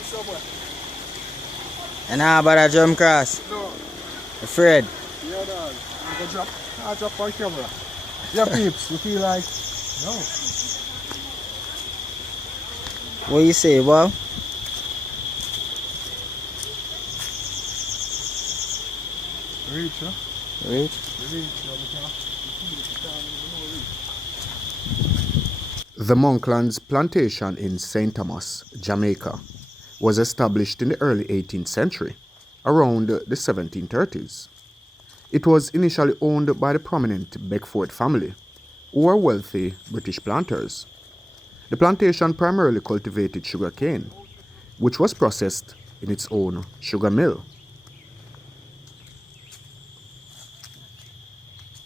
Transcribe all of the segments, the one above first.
somewhere. And how about a jump cross? No. Afraid? Yeah, dog. I'm gonna drop. I'll drop on camera. Yeah, peeps. You feel like? No. What you say, boy? Reach, huh? Reach? The Monklands Plantation in St. Thomas, Jamaica, was established in the early 18th century, around the 1730s. It was initially owned by the prominent Beckford family, who were wealthy British planters. The plantation primarily cultivated sugarcane, which was processed in its own sugar mill.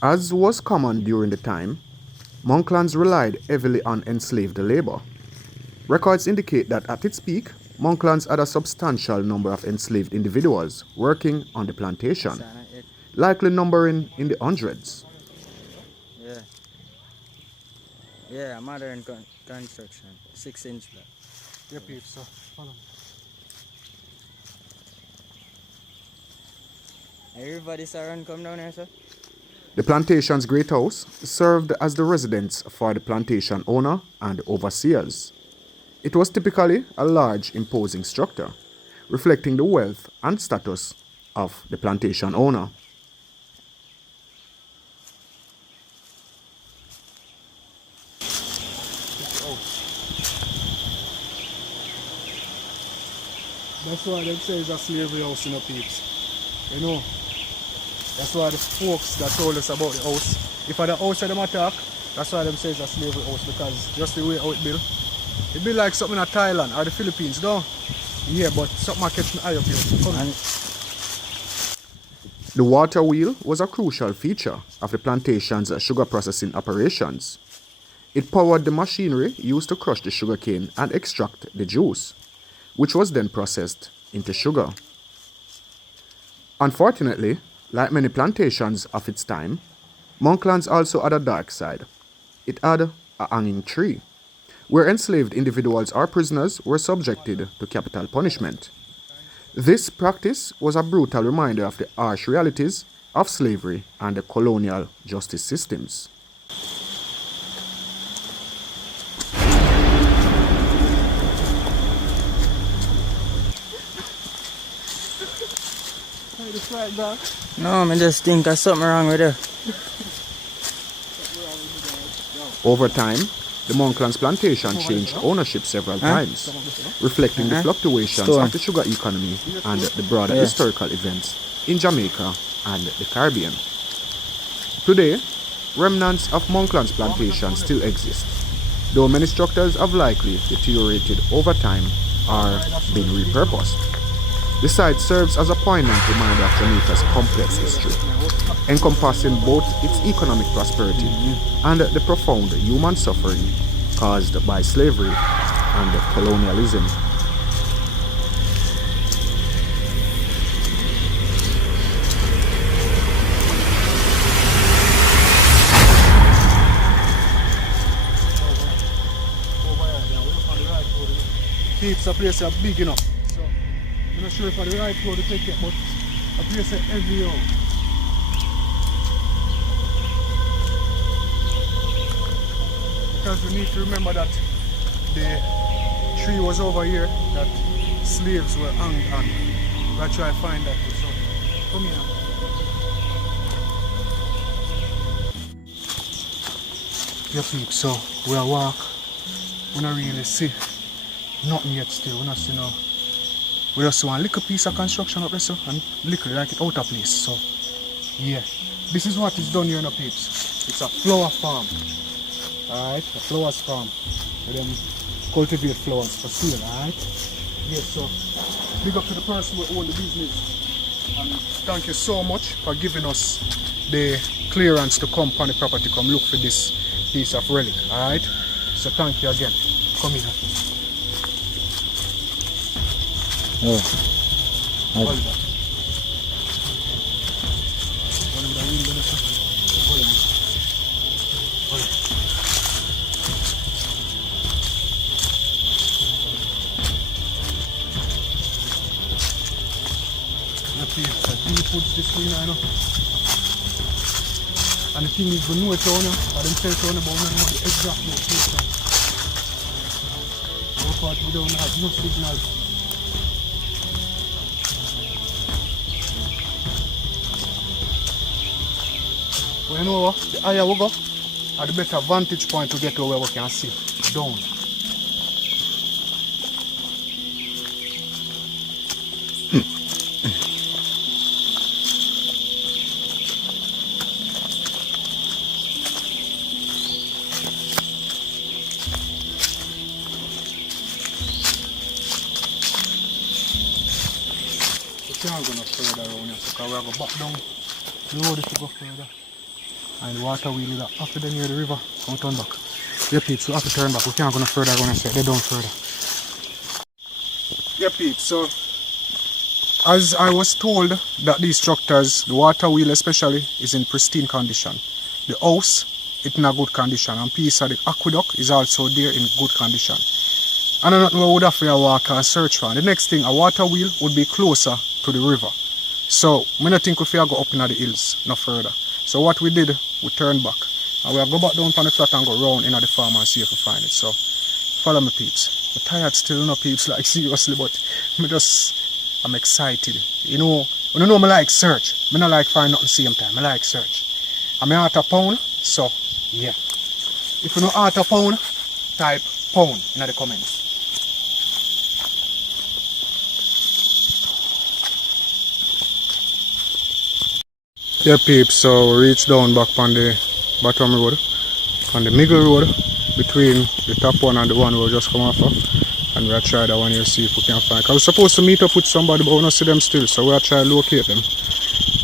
As was common during the time, Monklands relied heavily on enslaved labor. Records indicate that at its peak, Monklands had a substantial number of enslaved individuals working on the plantation, likely numbering in the hundreds. Yeah. Yeah, modern construction. 6-inch block. Yeah, peeps. So, follow me. Everybody surround come down here, sir? The plantation's great house served as the residence for the plantation owner and overseers. It was typically a large, imposing structure, reflecting the wealth and status of the plantation owner. That's why they say it's a slavery house, you know, peeps. You know. That's why the folks that told us about the house, if at the house of them attack, that's why them say it's a slavery house, because just the way how it built. It built like something in Thailand or the Philippines, though. Yeah, but something I kept an eye up here. The water wheel was a crucial feature of the plantation's sugar processing operations. It powered the machinery used to crush the sugarcane and extract the juice, which was then processed into sugar. Unfortunately, like many plantations of its time, Monklands also had a dark side. It had a hanging tree, where enslaved individuals or prisoners were subjected to capital punishment. This practice was a brutal reminder of the harsh realities of slavery and the colonial justice systems. No, I just think there's something wrong with it. Over time, the Monklands Plantation changed ownership several times, reflecting the fluctuations of the sugar economy and the broader historical events in Jamaica and the Caribbean. Today, remnants of Monklands Plantation still exist, though many structures have likely deteriorated over time or been repurposed. The site serves as a poignant reminder of Jamaica's complex history, encompassing both its economic prosperity and the profound human suffering caused by slavery and colonialism. Peeps, a place are big enough. So, I'm not sure if I'm the right road to take it, but a place are heavy out. Because we need to remember that the tree was over here that slaves were hung on. We'll try to find that. So, come here. Yeah, peeps, so we'll walk. We don't really see nothing yet still. We don't see no. We just want a little piece of construction up there, so, and little like it out of place. So, yeah. This is what is done here in the peeps. It's a flower farm. Alright, a flowers farm. Where them cultivate flowers for sale, alright? Yes, so big up to the person who owns the business. And thank you so much for giving us the clearance to come on the property, come look for this piece of relic, alright? So thank you again. Come here. Oh. Hold that. foods this way now, you know. And the thing is, we know it down here, or them tell it down about we know the exact location. So far we don't have no signal. Well, you know what? The higher we go, at the better vantage point to get to where we can see down. We can't go no further around here, so we are going back down the road if we go further. And the water wheel is after the near the river, come turn back. Yeah peeps, we have to turn back, we can't go no further around and say they're down further. Yeah peeps, so as I was told that these structures, the water wheel especially, is in pristine condition. The house, it's in a good condition, and piece of the aqueduct is also there in good condition. And I don't know what we would have to walk and search for. The next thing, a water wheel would be closer to the river. So, I don't think we have to go up in the hills, no further. So what we did, we turned back. And we'll go back down on the flat and go round in the farm and see if we find it. So, follow me peeps. I'm tired still, no peeps, like seriously, but I'm excited. You know I like search. I don't like find nothing same time. I like search. I'm out of pound, so yeah. If you know out of pound, type pound in the comments. Yeah peeps, so we reach down back on the bottom road, on the middle road, between the top one and the one we'll just come off of. And we'll try that one here, see if we can find. Because we're supposed to meet up with somebody, but we don't see them still, so we'll try to locate them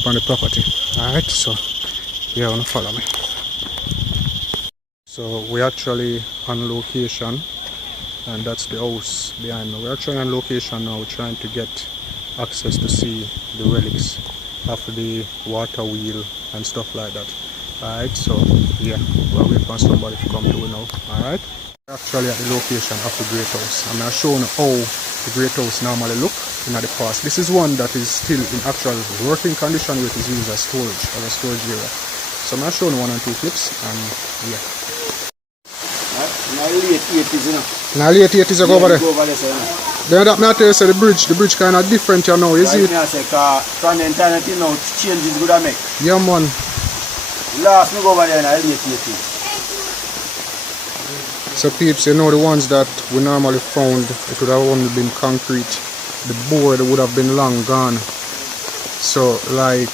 on the property. Alright, so yeah, wanna follow me. So we're actually on location, and that's the house behind me. We're actually on location now, trying to get access to see the relics of the water wheel and stuff like that. Alright, so yeah, we'll wait for somebody to come through now. Alright, actually at the location of the great house. I'm not showing how the great house normally look in the past. This is one that is still in actual working condition, where it is used as storage area. So I'm not showing one and two clips, and yeah. Now late 80s, you know. Now late 80s I go over there. Go over there, so, you know. Then that matter is the bridge kind of different you know, is it? I say, from the internet, you know, changes good I make. Yeah man. Last me go over there in late 80s. So peeps, you know the ones that we normally found, it would have only been concrete. The board would have been long gone. So like,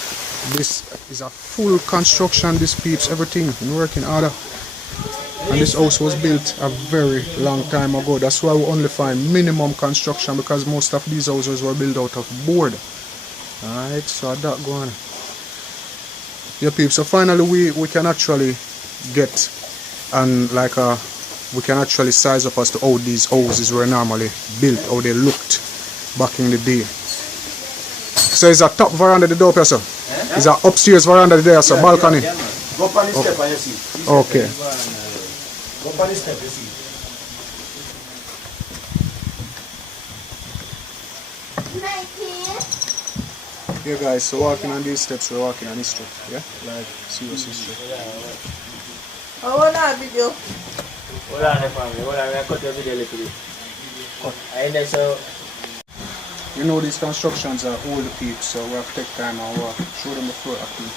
this is a full construction, this peeps, everything in working order. And this house was built a very long time ago. That's why we only find minimum construction, because most of these houses were built out of board. Alright, so that go on. Yeah peeps, so finally we can actually get and like we can actually size up as to how these houses were normally built, how they looked back in the day. So is a top veranda the door, sir? Is a upstairs veranda there, sir? Balcony? Yeah, go up on the step and you see. Okay. Go up on the step, you see. Yeah guys, so walking on these steps, we're walking on history, yeah? Like serious history. I want a video. Hold on, family. Hold on, I cut the video a little bit. And then so. You know these constructions are old peeps, so we have to take time and walk. Show them the floor actually.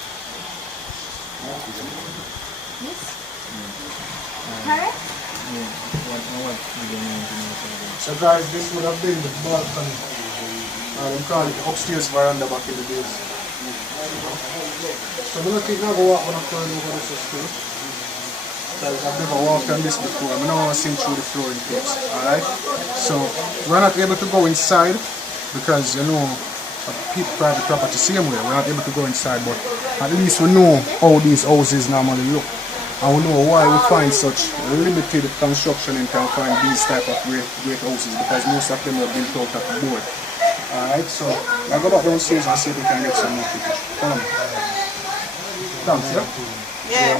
Carrot? So guys, this would have been the balcony. They call it the upstairs veranda back in the days. So we're looking now go walk on the floor over this still. Because I've never walked on this before. I don't want to sing through the flooring peeps. Alright? So we're not able to go inside because you know private property same way. We're not able to go inside, but at least we know how these houses normally look. And we know why we find such limited construction and can find these type of great houses, because most of them are built out of board. Alright, so I'll go back downstairs and see if we can get some more footage. Follow me. Thanks, yeah? Yeah.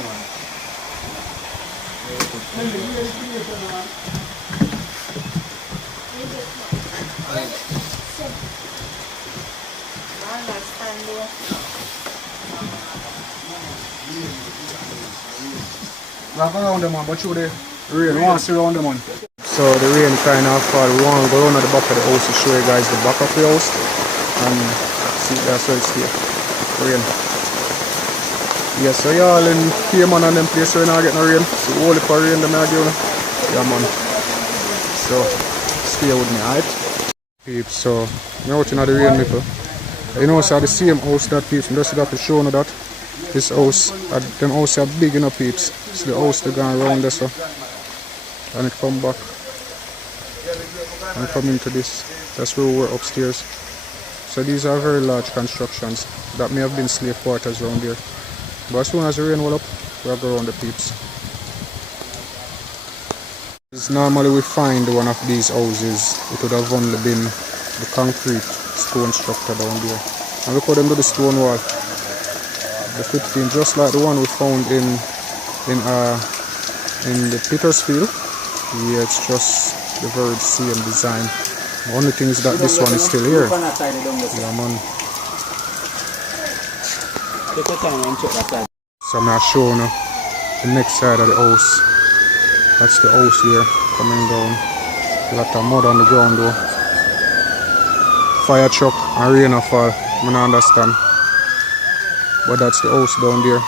Walk around them, man, but through the rain, we want to see around them, man. So the rain kind of fall. We want to go around at the back of the house to show you guys the back of the house. And see, that's where it's there. Rain. Yeah, so y'all in Cayman and them place where you not get no rain. So all the rain them I give you. Yeah, man. So stay with me, alright? Peeps, so I'm out in the rain, people. You know, so the same house that peeps, I'm just got to show you that. This house, them house are big enough, peeps. So the house they gone around there, so. And it come back. And come into this. That's where we were upstairs. So these are very large constructions. That may have been slave quarters around here. But as soon as the rain will up, we'll go around the peeps. Normally we find one of these houses, it would have only been the concrete stone structure down there. And look how them do the stone wall. The footprint just like the one we found in the Petersfield. Yeah, it's just the very same design. The only thing is that this one is still here. Yeah, man. So I'm going to show you the next side of the house. That's the house here coming down. A lot of mud on the ground though. Fire truck and rain fall. I don't understand. But that's the house down there.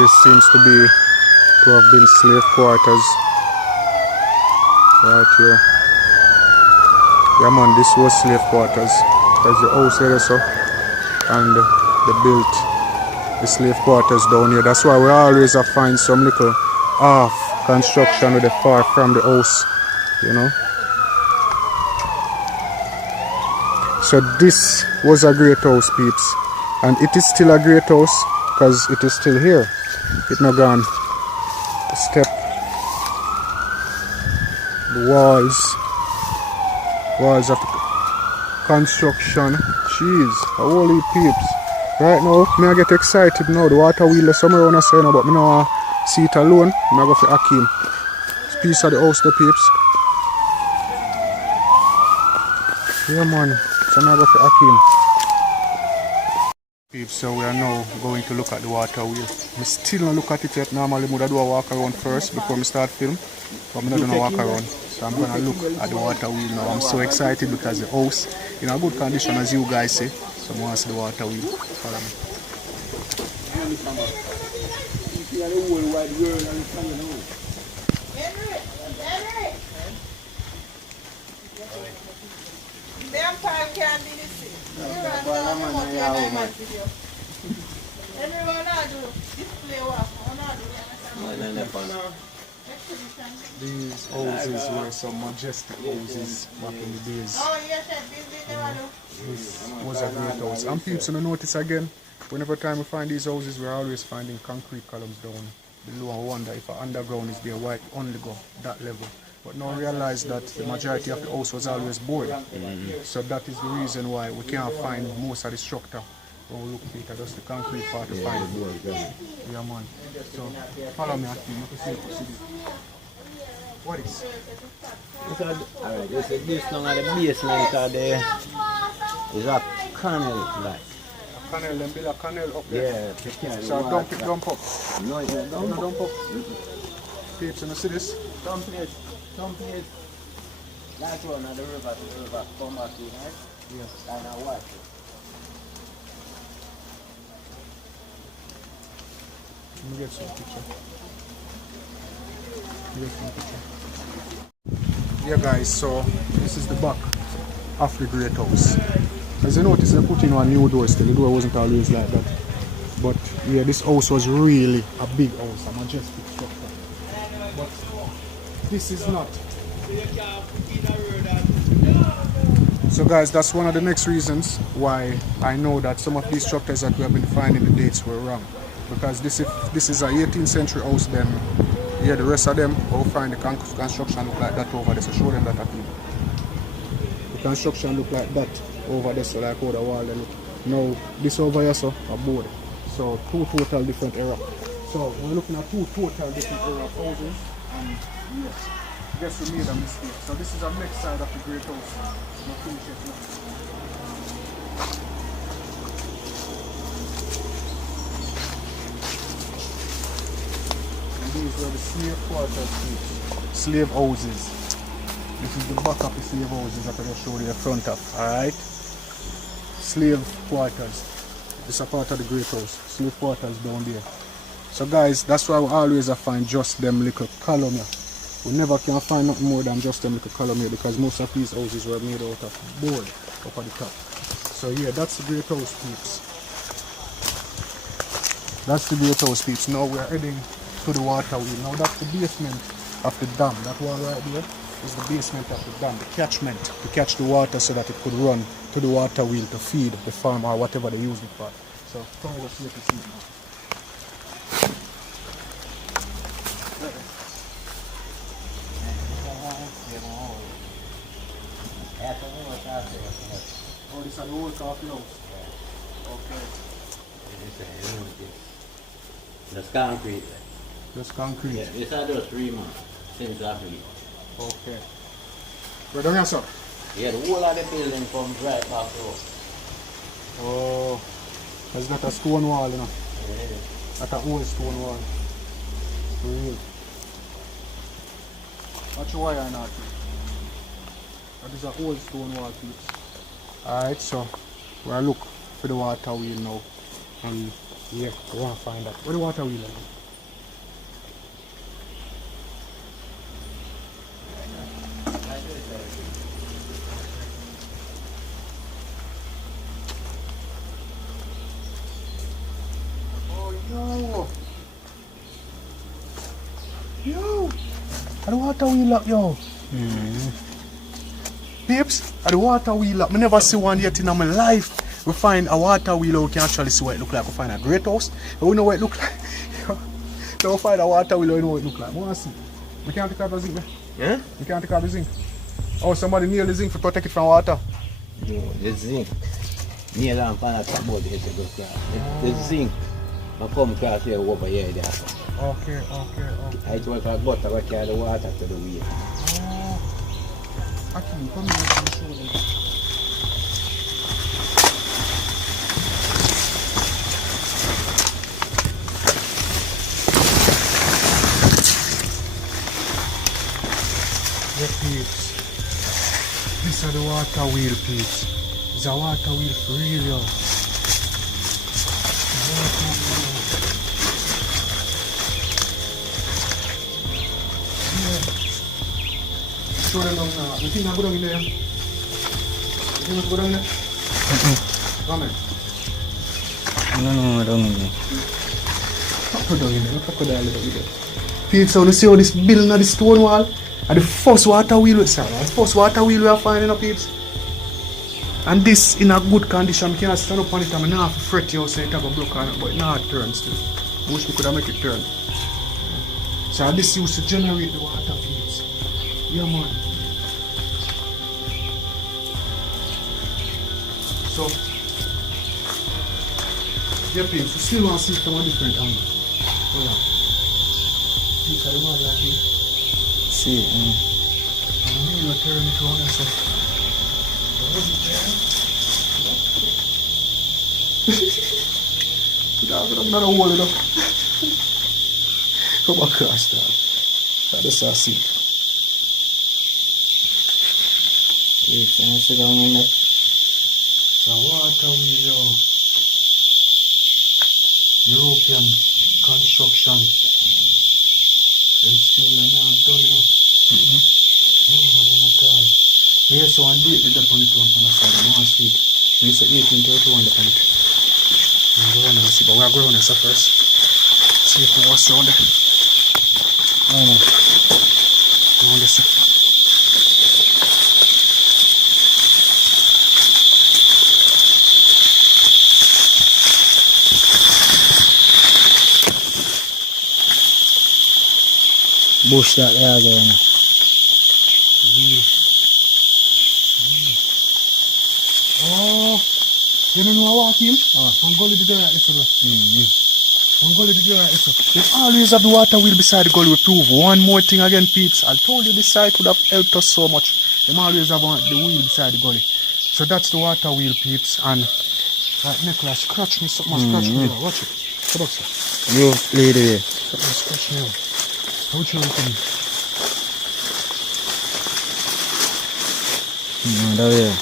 This seems to have been slave quarters right here. Yeah, man, this was slave quarters. There's the house there, so, and they built the slave quarters down here. That's why we always find some little half construction with the far from the house, you know. So this was a great house, peeps, and it is still a great house because it is still here. It's not gone. The step, the walls of the construction. Jeez, holy peeps. Right now, I get excited now. The water wheel is somewhere on the side, but I don't see it alone. I go for Akeem. It's a piece of the house, the peeps. Yeah, man. So I go for Akeem. Peeps, so we are now going to look at the water wheel. I still don't look at it yet. Normally, I do a walk around first before I start film. But I'm not going to walk around. So I'm going to look at the water wheel now. I'm so excited because the house is in a good condition, as you guys say. So I'm going to see the water wheel. Follow me. These houses were some majestic houses back in the days. This was a great house. And people, you notice again, whenever time we find these houses, we're always finding concrete columns down below. I wonder if an underground is there, why it only go that level. But now realize that the majority of the house was always board. So that is the reason why we can't find most of the structure. When we look at it, just the concrete part to find it. Yeah, man. So follow me, Akeem. What is? Alright, this long at the baseline because there is a canal like. A canal, then build a canal up there. Yeah, so dump up. No, yeah, Dump up. Peeps, you see this? Dump it. That's one of the river come back to, right? Yes. And I watch it. Let me get some picture. Yeah guys, so this is the back of the great house. As you notice, they put in a new door still. The door wasn't always like that. But yeah, this house was really a big house, a majestic structure. But this is not. So guys, that's one of the next reasons why I know that some of these structures that we have been finding, the dates were wrong. Because this is an 18th century house, then yeah, the rest of them will find the construction look like that over there. So show them that again. The construction look like that over there, so like how the wall they look. Now this over here, so a board. So two total different era. So we're looking at two total different area of houses, and yes, I guess we made a mistake. So this is the next side of the great house. Not finished yet now. And these were the slave quarters, slave houses. This is the back of the slave houses that I just showed you the front of. Alright? Slave quarters. This is a part of the great house. Slave quarters down there. So guys, that's why we always find just them little column here. We never can find nothing more than just them little column here, because most of these houses were made out of board up at the top. So yeah, that's the great house, peeps. That's the great house, peeps. Now we are heading to the water wheel. Now that's the basement of the dam. That one right there is the basement of the dam, the catchment, to catch the water so that it could run to the water wheel to feed the farm or whatever they use it for. So come over here to see it now. Oh, this is an old coffee house. Okay. That's concrete. Just concrete. Yeah, this are just 3 months since I built. Okay. We're down here, sir. Yeah, the whole of the building comes right back to us. Oh, that's not a stone wall, you know. Yeah. That's an old stone wall. For real. Watch your wire now. That is an old stone wall, peeps. Alright, so we're look for the water wheel now. And yeah, we want to find that. Where the water wheel is? Yo! At the water wheel up, yo! Peeps, at the water wheel up. I never see one yet in my life. We find a water wheel, we can actually see what it look like. We find a great house, but we know what it look like. So we find a water wheel, we know what it look like. We want to see. We can't take out the zinc, man. Yeah? We can't take out the zinc. Oh, somebody nail the zinc to protect it from water. No, the zinc. Near the top about the The zinc. I come across here over here. There. Okay. I told her about to carry the water to the wheel. Oh. I can come here and show them. Yeah, peeps. This is the water wheel, peeps. It's a water wheel for real, yo. Show them down now. You think I go down in there? You think I go down in there? Come on. No, don't need me. Go down in there. Look at that little bit. Peeps, so you see how this building of the stone wall? And the first water wheel, sir. The first water wheel we are finding up, peeps. And this in a good condition. We can't stand up on it and I don't have to fret you so it have a block on it, but it not turn still. I wish we could have make it turn. So this used to generate the water, peeps. Yeah, man. So, yeah, peeps, we still want to see it from a different angle. Hold on. These are the one like this. See, And the wheel will turn it around and so. What was it there? I'm not a hole enough. Come across that. That's our seat. it's sit down in there. So water wheel, yo. European construction. Them steel and now done, yo. Yes, so one date the Japan is on the side, I want to see it. It's 1831 the point. I'm going to see, but we're going to first. See if we was around there. Go on this. Bush that there again. Oh, you don't know what him? I'm going to do that. One gully did you right so. You always have the water wheel beside the gully. We prove one more thing again, peeps. I told you this side could have helped us so much. Them always have the wheel beside the gully. So that's the water wheel, peeps. And right, Nicholas, scratch me something, scratch me now. Watch it. Come on, sir. You lead the way. Something scratch me now. How would you look at me? That way.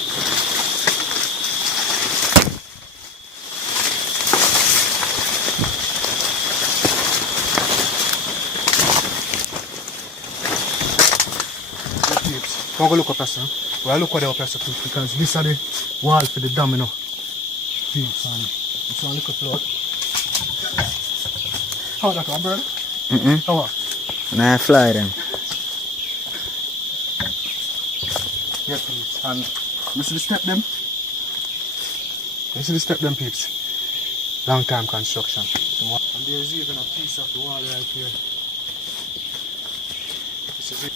Come go look up here, well, look what they up here, because this is the wall for the dam, you know. Peeps, and it's a little flood. How that one, brother? How what? Now I fly them. Yeah, peeps. And you see the step them? You see the step them, peeps? Long time construction. And there's even a piece of the wall right here. This is it.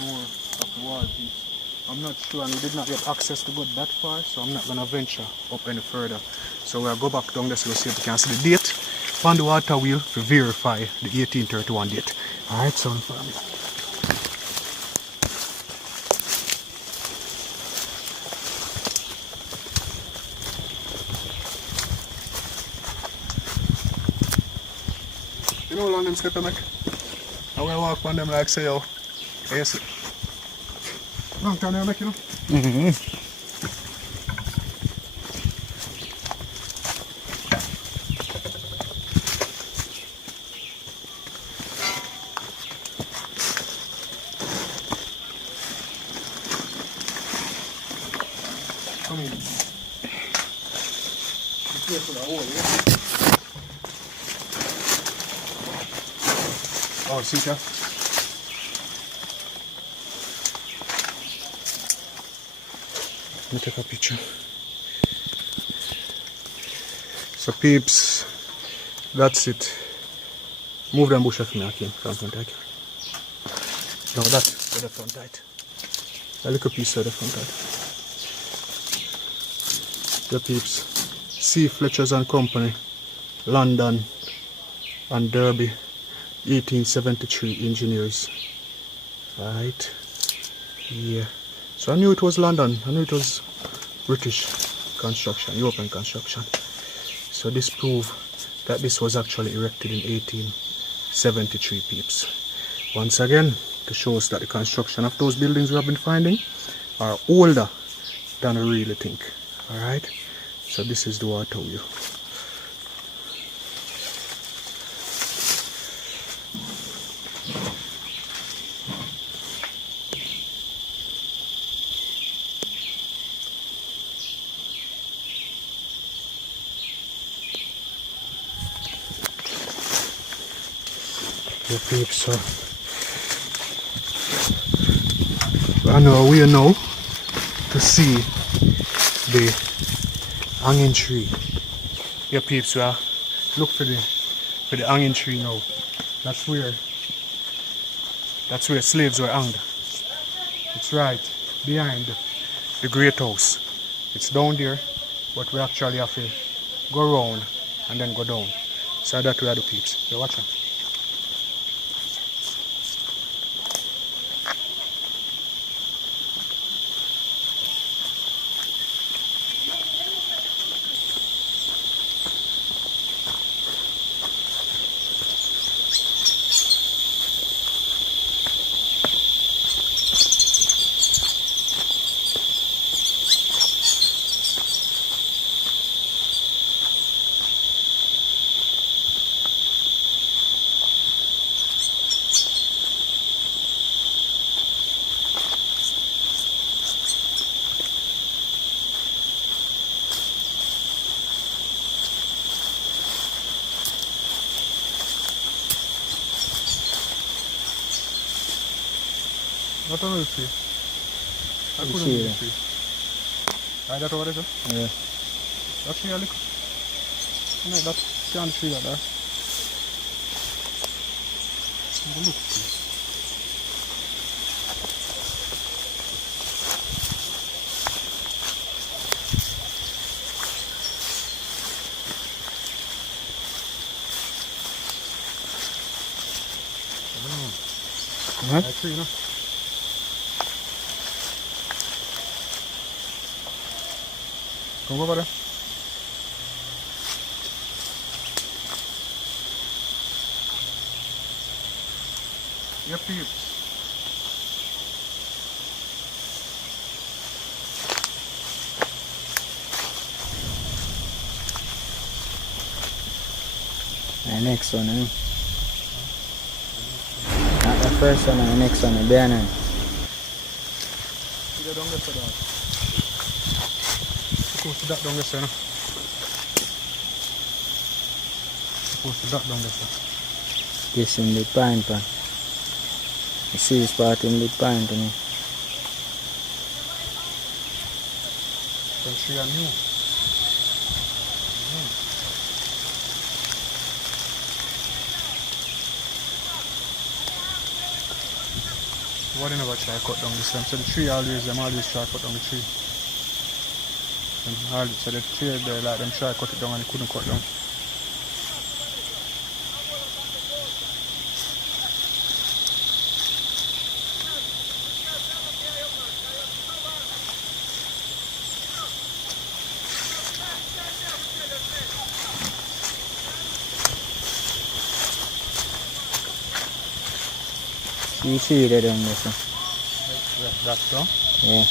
More of the wall piece. I'm not sure, and we did not get access to go that far, so I'm not going to venture up any further. So we'll go back down there to see if we can see the date on the water wheel to verify the 1831 date. Alright, so follow me. You know how long them step I make? I will walk on them like say, yo, yes. Long time they make, you know? Come in. Be careful of that hole, yeah? Oh, see, Jeff? Let me take a picture. So, peeps, that's it. Move them bushes for me, okay? Front, okay? No, that, to the front, right? A little piece of the front, right? The peeps. C. Fletcher's and Company, London and Derby. 1873 engineers. Right. Yeah. So I knew it was London. I knew it was British construction, European construction. So this proved that this was actually erected in 1873, peeps. Once again, to show us that the construction of those buildings we have been finding are older than we really think. Alright. So this is the water wheel. The peeps, so I know we are now to see the hanging tree. Yeah, peeps, we are look for the hanging tree now. That's where slaves were hanged. It's right behind the great house. It's down there, but we actually have to go around and then go down. So that's where the peeps. You watch out. What are you see? I The couldn't tree be there. the tree. Right, that over there, sir? Yeah. That tree, I look. No, that can't tree that there. Look. Huh? That tree, no? Come over there. Yep, peeps. The next one, eh? Not the first one, the next one, the banana. See that down there, sir, dog? Supposed to that down there, sir, no? Supposed to that down there, sir. This in the pine pan. You see this part in the pine to me. Them tree are new. Why they never try to cut down this time? So the tree always, them always try to cut down the tree. And so the tree there, like them try to cut it down and they couldn't cut down. You see that down there, sir? Yeah, that's down. Yeah.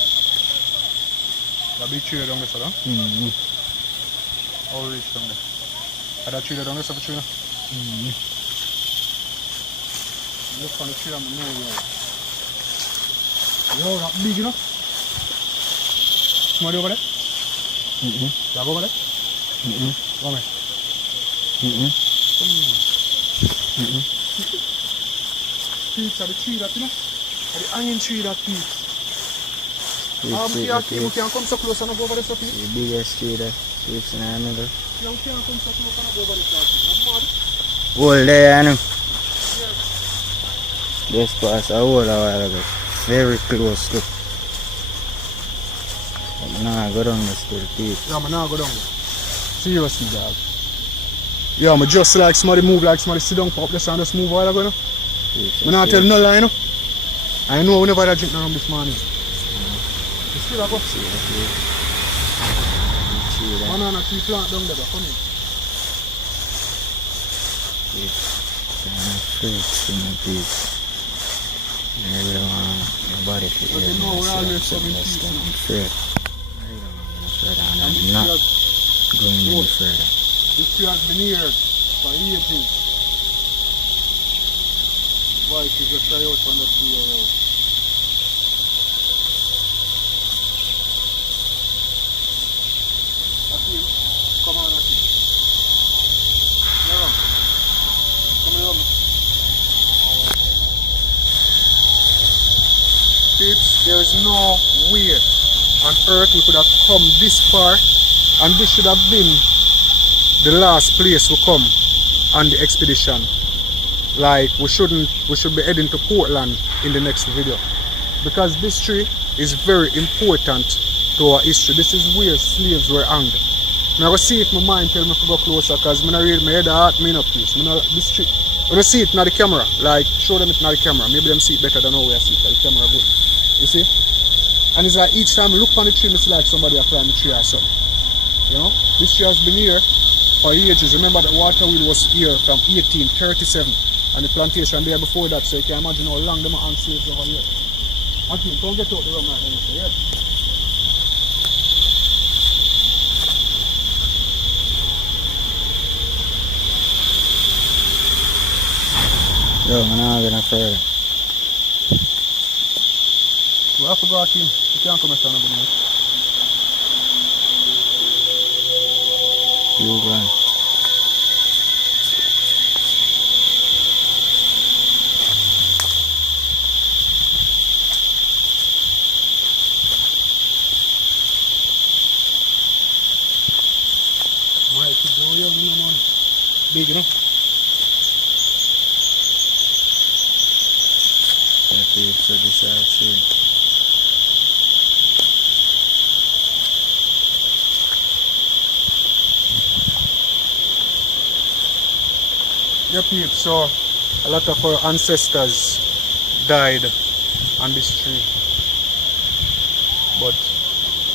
That big tree down there, sir, no? Mm-hmm. How we reach down there? Are that tree down there, sir, for tree, no? Mm-hmm. Look on the tree, I'm no way. Yo, that big, you know? Somebody over there? Mm-hmm. That over there? Mm-hmm. Come here. Mm-hmm. Mm-hmm. Peeps are the tree that, you know? Are the hanging tree that peeps. You Can't come so close and go over there, so peeps. the biggest tree there. It's in the middle. You can't come so close and go over there, so peeps. Hold there, I know. Just pass a hole a while ago. Very close to. But now I go down there still, peeps. Yeah, man, now go down there. Seriously, dog. Yeah, man, just like somebody move, like somebody sit down, pop this and just move a while ago, you know? I not tell no lie, you know? I know whenever I drink around this morning. You see that go? Banana tree plant down there, come in. Fruits in the peeps. I really want nobody to But hear you know me we're say always something coming less to than you. I'm afraid. I really don't want to further and And I'm not going any further. this tree has been here for ages. Why you just try out on the tree around? Akim, come on, Akim. Here, come here. Peeps, there is no way on earth we could have come this far, and this should have been the last place we come on the expedition. Like we should be heading to Portland in the next video, because this tree is very important to our history. This is where slaves were hanged. Now I see if my mind tell me to go closer, because I read my head heart me no place. This tree, when I see it in the camera, like show them it in the camera, maybe them see it better than how we see it. The camera good, you see. And it's like each time I look on the tree, it's like somebody have climbed the tree or something. You know, this tree has been here for ages. Remember the water wheel was here from 1837. And the plantation there before that, so you can imagine how long them are slaves over here. Okay, don't get out the room right now, so yeah. Yo, I'm not going further. We have to go at him. You can't come and stand up in here. You go on. Yeah, so this is tree. Yeah, peeps, so a lot of our ancestors died on this tree. But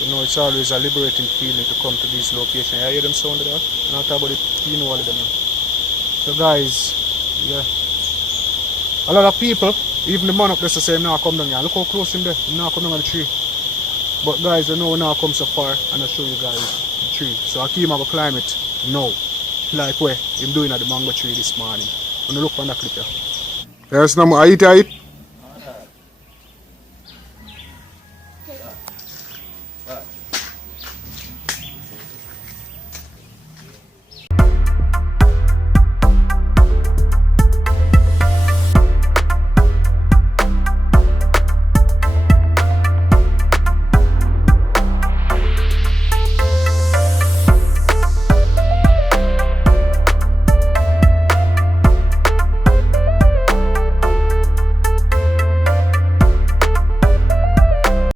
you know, it's always a liberating feeling to come to this location. You hear them sound there? Not about it, you know all of them. So guys, yeah. A lot of people, even the man up there say now come down here. Look how close him there. He now come down on the tree. But guys, I know we now come so far and I show you guys the tree. So I keep him have a climb it now. Like where I'm doing at the mango tree this morning. When you look on the clip here. There's no more. I eat.